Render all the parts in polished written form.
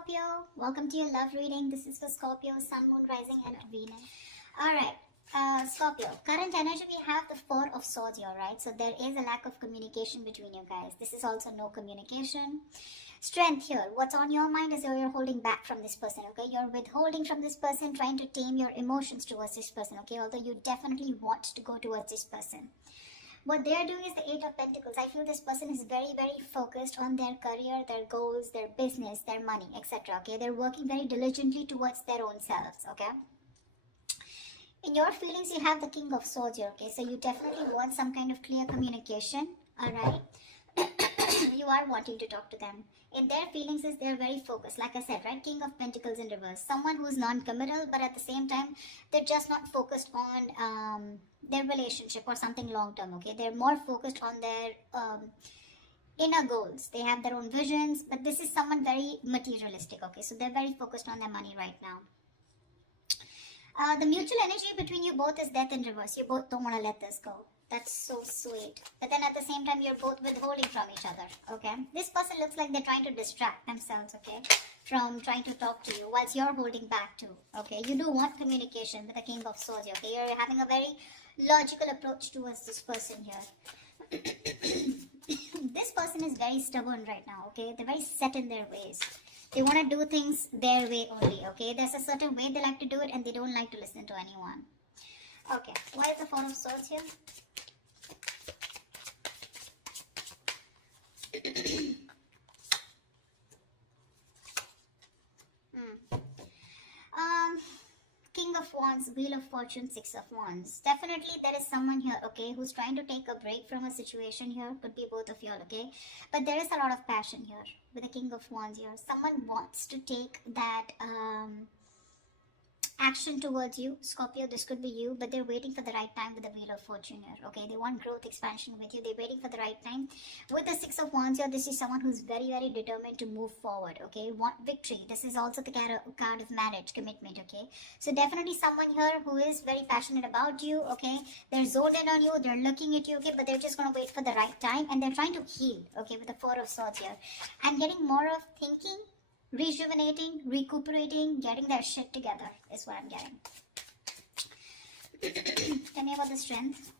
Scorpio. Welcome to your love reading. This is for Scorpio, Sun, Moon, Rising, and Venus. Alright, Scorpio. Current energy, we have the Four of Swords here, right? So there is a lack of communication between you guys. This is also no communication. Strength here. What's on your mind is you're holding back from this person, okay? You're withholding from this person, trying to tame your emotions towards this person, okay? Although you definitely want to go towards this person. What they are doing is the Eight of Pentacles. I feel this person is very, very focused on their career, their goals, their business, their money, etc. Okay, they're working very diligently towards their own selves. Okay. In your feelings, you have the King of Swords here. Okay, so you definitely want some kind of clear communication. All right. You are wanting to talk to them. In their feelings is they're very focused, like I said, right? King of Pentacles in reverse. Someone who's non-committal, but at the same time, they're just not focused on their relationship or something long-term, okay? They're more focused on their inner goals. They have their own visions, but this is someone very materialistic, okay? So they're very focused on their money right now. The mutual energy between you both is death in reverse. You both don't want to let this go. That's so sweet. But then at the same time, you're both withholding from each other, okay? This person looks like they're trying to distract themselves, okay, from trying to talk to you, whilst you're holding back too, okay? You do want communication with the King of Swords, okay? You're having a very logical approach towards this person here. This person is very stubborn right now, okay? They're very set in their ways. They want to do things their way only, okay? There's a certain way they like to do it and they don't like to listen to anyone. Okay, why is the Four of Swords here? King of Wands, Wheel of Fortune, Six of Wands. Definitely there is someone here, okay, who's trying to take a break from a situation here. Could be both of you all, okay? But there is a lot of passion here with the King of Wands here. Someone wants to take that action towards you, Scorpio. This could be you, but they're waiting for the right time with the Wheel of Fortune here, okay? They want growth, expansion with you. They're waiting for the right time. With the Six of Wands here, this is someone who's very, very determined to move forward, okay? Want victory. This is also the card of marriage, commitment, okay? So definitely someone here who is very passionate about you, okay? They're zoned in on you, they're looking at you, okay? But they're just going to wait for the right time, and they're trying to heal, okay? With the Four of Swords here. I'm getting more of thinking, rejuvenating, recuperating, getting their shit together is what I'm getting. Tell me about the strength.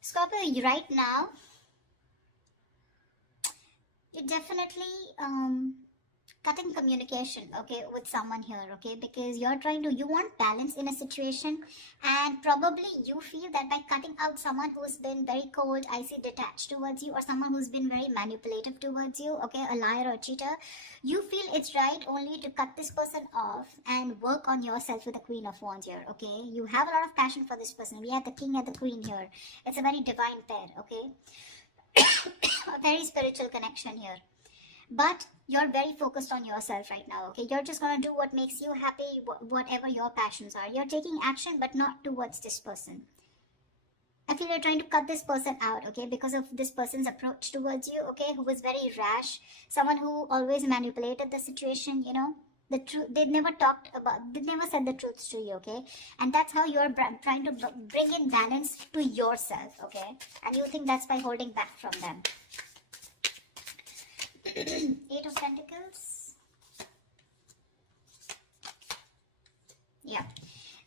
Scorpio, right now, you're definitely cutting communication, okay, with someone here, okay, because you want balance in a situation, and probably you feel that by cutting out someone who's been very cold, icy, detached towards you, or someone who's been very manipulative towards you, okay, a liar or a cheater, you feel it's right only to cut this person off and work on yourself with the Queen of Wands here, okay? You have a lot of passion for this person. We have the King and the Queen here. It's a very divine pair, okay? A very spiritual connection here. But you're very focused on yourself right now, okay? You're just going to do what makes you happy, whatever your passions are. You're taking action, but not towards this person. I feel you're trying to cut this person out, okay? Because of this person's approach towards you, okay? Who was very rash. Someone who always manipulated the situation, you know? The truth, they never said the truths to you, okay? And that's how you're trying to bring in balance to yourself, okay? And you think that's by holding back from them. Eight of Pentacles. Yeah.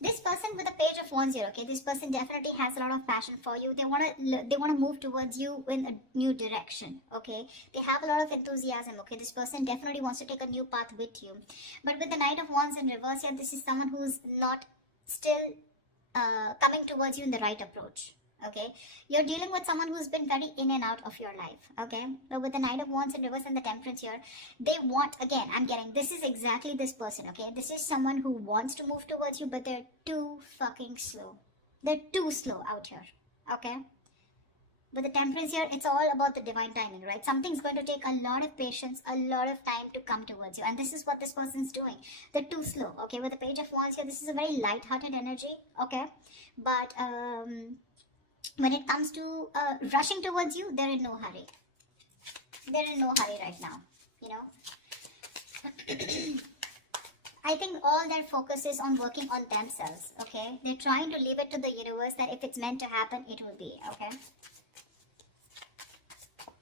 This person with the Page of Wands here, okay? This person definitely has a lot of passion for you. They want to move towards you in a new direction, okay? They have a lot of enthusiasm, okay? This person definitely wants to take a new path with you. But with the Knight of Wands in reverse here, this is someone who's not still coming towards you in the right approach. Okay, you're dealing with someone who's been very in and out of your life, okay? But with the Knight of Wands in reverse and the Temperance here, they want, again, I'm getting, this is exactly this person, okay? This is someone who wants to move towards you, but they're too fucking slow. They're too slow out here, okay? With the Temperance here, it's all about the divine timing, right? Something's going to take a lot of patience, a lot of time to come towards you. And this is what this person's doing. They're too slow, okay? With the Page of Wands here, this is a very light-hearted energy, okay? But, when it comes to rushing towards you, they're in no hurry. They're in no hurry right now, you know. I think all their focus is on working on themselves, okay? They're trying to leave it to the universe that if it's meant to happen, it will be, okay?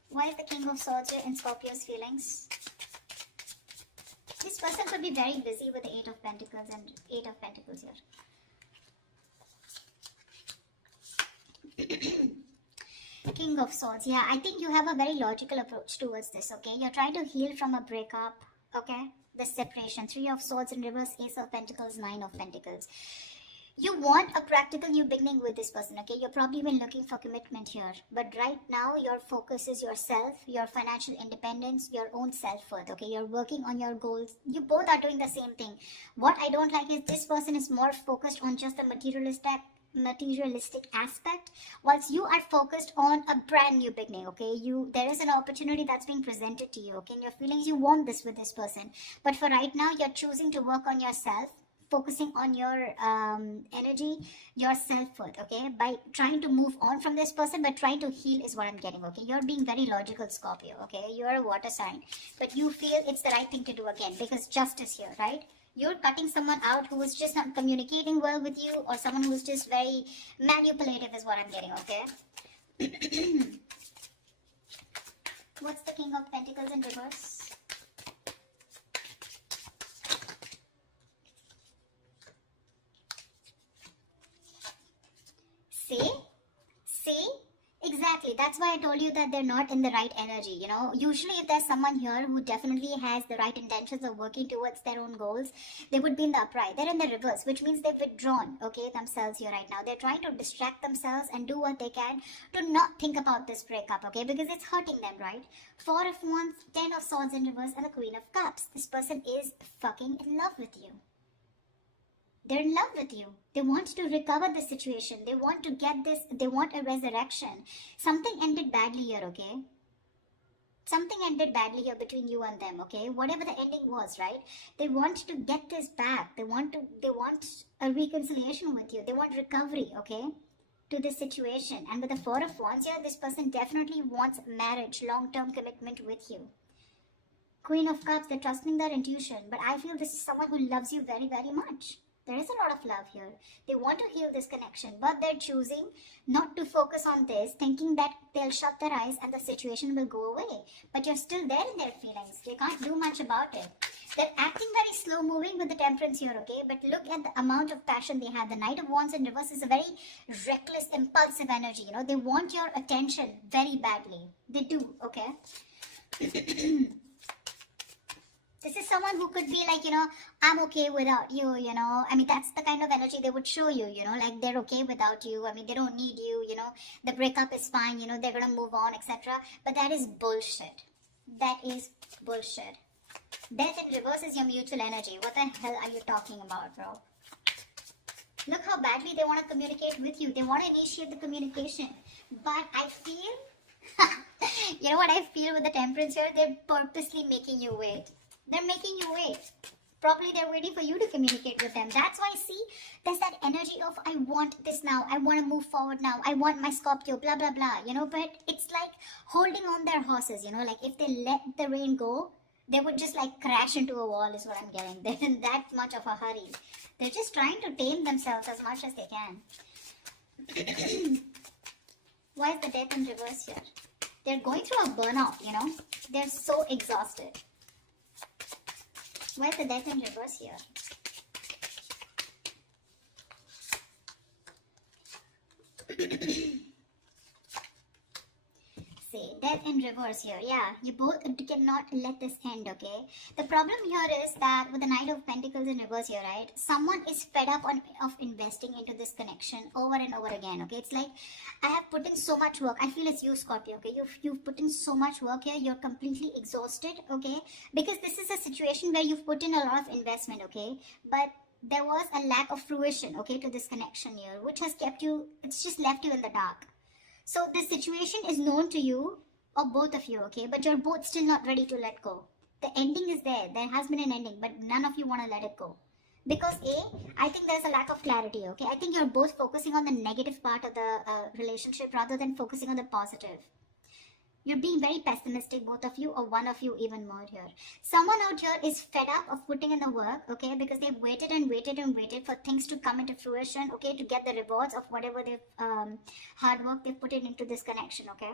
Why is the King of Swords here in Scorpio's feelings? This person could be very busy with the Eight of Pentacles and Eight of Pentacles here. King of Swords. Yeah, I think you have a very logical approach towards this, okay? You're trying to heal from a breakup, okay? The separation. Three of Swords in reverse, Ace of Pentacles, Nine of Pentacles. You want a practical new beginning with this person, okay? You're probably been looking for commitment here. But right now, your focus is yourself, your financial independence, your own self-worth, okay? You're working on your goals. You both are doing the same thing. What I don't like is this person is more focused on just the materialistic aspect, whilst you are focused on a brand new beginning, okay? There is an opportunity that's being presented to you, okay? In your feelings, you want this with this person. But for right now, you're choosing to work on yourself, focusing on your energy, your self-worth, okay, by trying to move on from this person, but trying to heal is what I'm getting, okay? You're being very logical, Scorpio, okay? You're a water sign, but you feel it's the right thing to do again, because justice here, right? You're cutting someone out who is just not communicating well with you, or someone who's just very manipulative is what I'm getting, okay? What's the King of Pentacles in reverse? See? Exactly. That's why I told you that they're not in the right energy, you know. Usually if there's someone here who definitely has the right intentions of working towards their own goals, they would be in the upright. They're in the reverse, which means they've withdrawn, okay, themselves here right now. They're trying to distract themselves and do what they can to not think about this breakup, okay, because it's hurting them, right? Four of Wands, Ten of Swords in reverse, and the Queen of Cups. This person is fucking in love with you. They're in love with you. They want to recover the situation. They want to get this. They want a resurrection. Something ended badly here, okay? Something ended badly here between you and them, okay? Whatever the ending was, right? They want to get this back. They want a reconciliation with you. They want recovery, okay? To this situation. And with the Four of Wands here, this person definitely wants marriage, long-term commitment with you. Queen of Cups, they're trusting their intuition. But I feel this is someone who loves you very, very much. There is a lot of love here. They want to heal this connection, but they're choosing not to focus on this, thinking that they'll shut their eyes and the situation will go away. But you're still there in their feelings. They can't do much about it. They're acting very slow moving with the Temperance here, okay? But look at the amount of passion they have. The Knight of Wands in reverse is a very reckless, impulsive energy, you know? They want your attention very badly. They do, okay? This is someone who could be like, you know, I'm okay without you, you know. I mean, that's the kind of energy they would show you, you know, like they're okay without you. I mean, they don't need you, you know. The breakup is fine, you know, they're going to move on, etc. But that is bullshit. That is bullshit. Death in reverse is your mutual energy. What the hell are you talking about, bro? Look how badly they want to communicate with you. They want to initiate the communication. But I feel, you know what I feel with the Temperance here? They're purposely making you wait. They're making you wait. Probably they're waiting for you to communicate with them. That's why, see, there's that energy of, I want this now. I want to move forward now. I want my Scorpio, blah, blah, blah. You know, but it's like holding on their horses, you know. Like if they let the rain go, they would just like crash into a wall is what I'm getting. They're in that much of a hurry. They're just trying to tame themselves as much as they can. Why is the Death in reverse here? They're going through a burnout, you know. They're so exhausted. Where's the Death in reverse here? See, Death in reverse here. Yeah, you both cannot let this end, okay? The problem here is that with the Knight of Pentacles in reverse here, right? Someone is fed up of investing into this connection over and over again, okay? It's like, I have put in so much work. I feel it's you, Scorpio, okay? You've put in so much work here. You're completely exhausted, okay? Because this is a situation where you've put in a lot of investment, okay? But there was a lack of fruition, okay, to this connection here, which has kept you, it's just left you in the dark. So this situation is known to you, or both of you, okay? But you're both still not ready to let go. The ending is there. There has been an ending, but none of you want to let it go. Because I think there's a lack of clarity, okay? I think you're both focusing on the negative part of the relationship rather than focusing on the positive. You're being very pessimistic, both of you, or one of you even more here. Someone out here is fed up of putting in the work, okay? Because they've waited and waited and waited for things to come into fruition, okay? To get the rewards of whatever they've, hard work they've put into this connection, okay?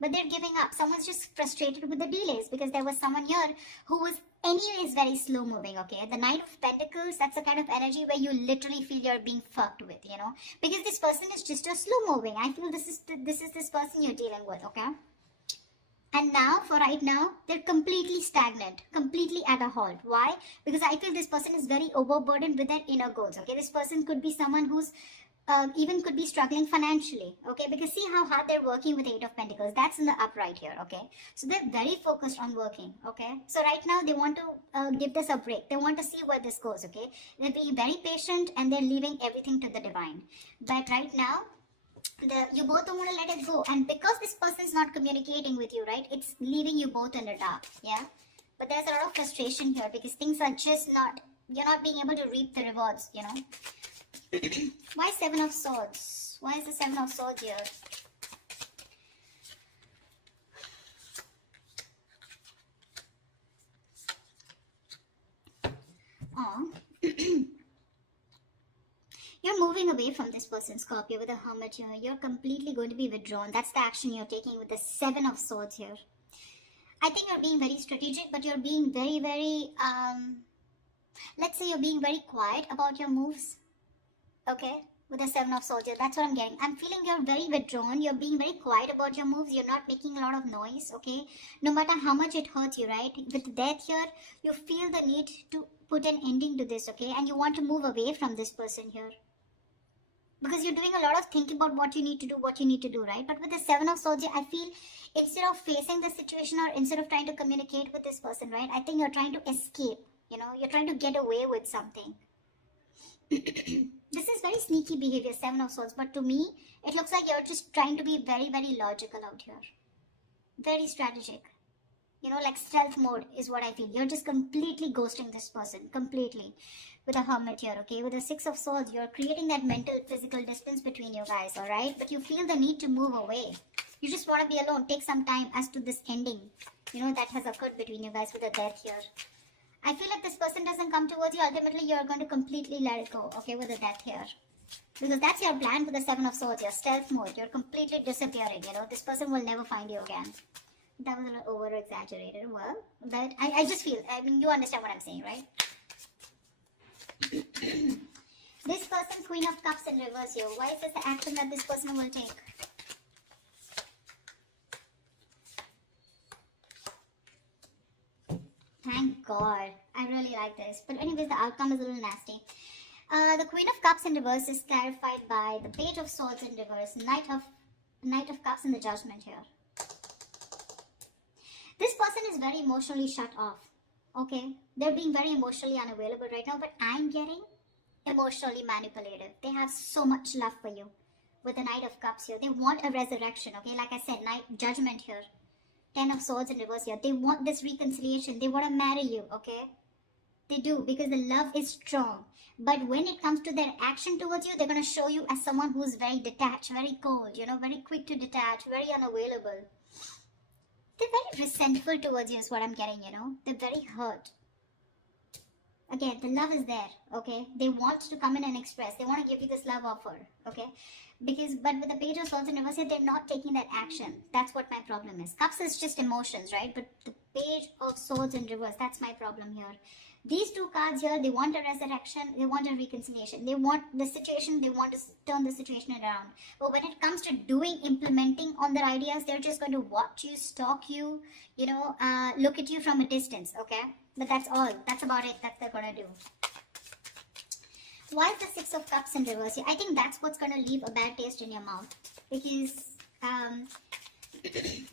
but they're giving up. Someone's just frustrated with the delays because there was someone here who was anyways very slow moving. Okay, the Knight of Pentacles, that's the kind of energy where you literally feel you're being fucked with, you know, because this person is just a slow moving. I feel this is this person you're dealing with. Okay, and now, for right now, they're completely stagnant, completely at a halt. Why? Because I feel this person is very overburdened with their inner goals. Okay, this person could be someone who's even could be struggling financially. Okay, because see how hard they're working with Eight of Pentacles. That's in the upright here. Okay, so they're very focused on working. Okay, so right now they want to give this a break. They want to see where this goes. Okay, they're being very patient and they're leaving everything to the divine. But right now, you both don't want to let it go, and because this person is not communicating with you, right, it's leaving you both in the dark. Yeah, but there's a lot of frustration here because things are just not, you're not being able to reap the rewards, you know. Why Seven of Swords? Why is the Seven of Swords here? Oh. You're moving away from this person, Scorpio, with a Hermit here. You're completely going to be withdrawn. That's the action you're taking with the Seven of Swords here. I think you're being very strategic, but you're being very, let's say you're being very quiet about your moves. Okay? With the Seven of Swords here. That's what I'm getting. I'm feeling you're very withdrawn. You're being very quiet about your moves. You're not making a lot of noise. Okay? No matter how much it hurts you, right? With death here, you feel the need to put an ending to this. Okay? And you want to move away from this person here. Because you're doing a lot of thinking about what you need to do, right? But with the Seven of Swords, I feel instead of facing the situation or instead of trying to communicate with this person, right? I think you're trying to escape, you know? You're trying to get away with something. This is very sneaky behavior, Seven of Swords. But to me, it looks like you're just trying to be very, very logical out here. Very strategic. You know, like stealth mode is what I feel. You're just completely ghosting this person. Completely. With a Hermit here, okay? With the Six of Swords, you're creating that mental, physical distance between you guys, alright? But you feel the need to move away. You just want to be alone. Take some time as to this ending, you know, that has occurred between you guys with the death here. I feel like this person doesn't come towards you. Ultimately, you're going to completely let it go, okay? With the death here. Because that's your plan for the Seven of Swords. Your stealth mode. You're completely disappearing, you know? This person will never find you again. That was a little over-exaggerated. Well, but I just feel, I mean, you understand what I'm saying, right? This person, Queen of Cups in reverse here. Why is this the action that this person will take? Thank God. I really like this. But anyways, the outcome is a little nasty. The Queen of Cups in reverse is clarified by the Page of Swords in reverse. Knight of Cups in the Judgment here. This person is very emotionally shut off. Okay? They're being very emotionally unavailable right now, but I'm getting emotionally manipulative. They have so much love for you. With the Knight of Cups here. They want a resurrection. Okay? Like I said, Judgment here. Ten of Swords in reverse here. They want this reconciliation. They want to marry you. Okay? They do, because the love is strong. But when it comes to their action towards you, they're going to show you as someone who's very detached, very cold, you know, very quick to detach, very unavailable. They're very resentful towards you is what I'm getting, you know. They're very hurt. Again, the love is there, okay. They want to come in and express. They want to give you this love offer, okay. But with the Page of Swords in reverse here, they're not taking that action. That's what my problem is. Cups is just emotions, right? But the Page of Swords in reverse, that's my problem here. These two cards here, they want a resurrection, they want a reconciliation, they want the situation, they want to turn the situation around. But when it comes to implementing on their ideas, they're just going to watch you, stalk you, you know, look at you from a distance, okay? But that's all. That's about it that they're going to do. Why is the Six of Cups in reverse here? I think that's what's going to leave a bad taste in your mouth. Because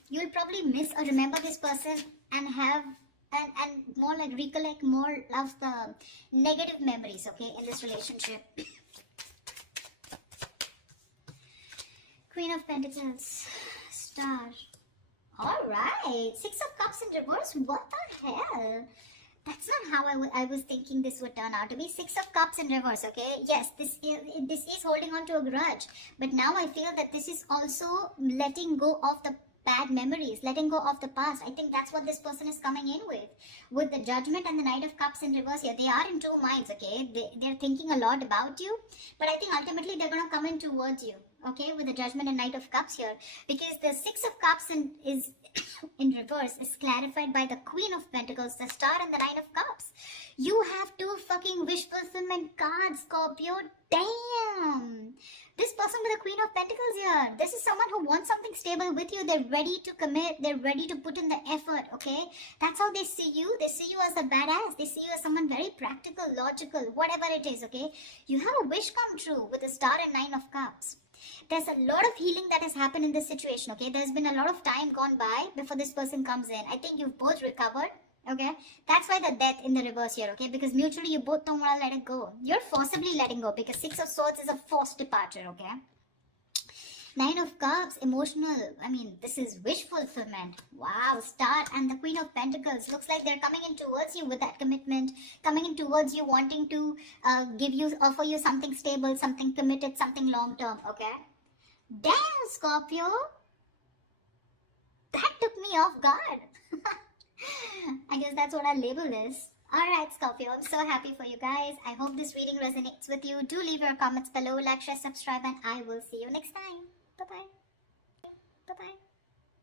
you'll probably miss or remember this person and have and more like recollect more of the negative memories, okay, in this relationship. Queen of Pentacles, Star. Alright, Six of Cups in reverse. What the hell? That's not how I was thinking this would turn out to be. Six of Cups in reverse, okay? Yes, this is holding on to a grudge. But now I feel that this is also letting go of the bad memories, letting go of the past. I think that's what this person is coming in with. With the Judgment and the Knight of Cups in reverse here. They are in two minds, okay? They're thinking a lot about you. But I think ultimately they're going to come in towards you. okay, with the Judgment and Knight of Cups here, because the Six of Cups is in reverse is clarified by the Queen of Pentacles, the Star, and the Nine of Cups. You have two fucking wish fulfillment cards, Scorpio. Damn. This person with the Queen of Pentacles here, this is someone who wants something stable with you. They're ready to commit. They're ready to put in the effort, okay? That's how they see you. They see you as a badass. They see you as someone very practical, logical, whatever it is, okay? You have a wish come true with the Star and Nine of Cups. There's a lot of healing that has happened in this situation, okay? There's been a lot of time gone by before this person comes in. I think you've both recovered, okay? That's why the Death in the reverse here, okay? Because mutually you both don't want to let it go. You're forcibly letting go because Six of Swords is a forced departure, okay? Nine of Cups, emotional. I mean, this is wish fulfillment. Wow, Star and the Queen of Pentacles. Looks like they're coming in towards you with that commitment. Coming in towards you, wanting to offer you something stable, something committed, something long-term, okay? Damn, Scorpio. That took me off guard. I guess that's what our label is. Alright, Scorpio, I'm so happy for you guys. I hope this reading resonates with you. Do leave your comments below, like, share, subscribe, and I will see you next time. Bye-bye. Bye-bye.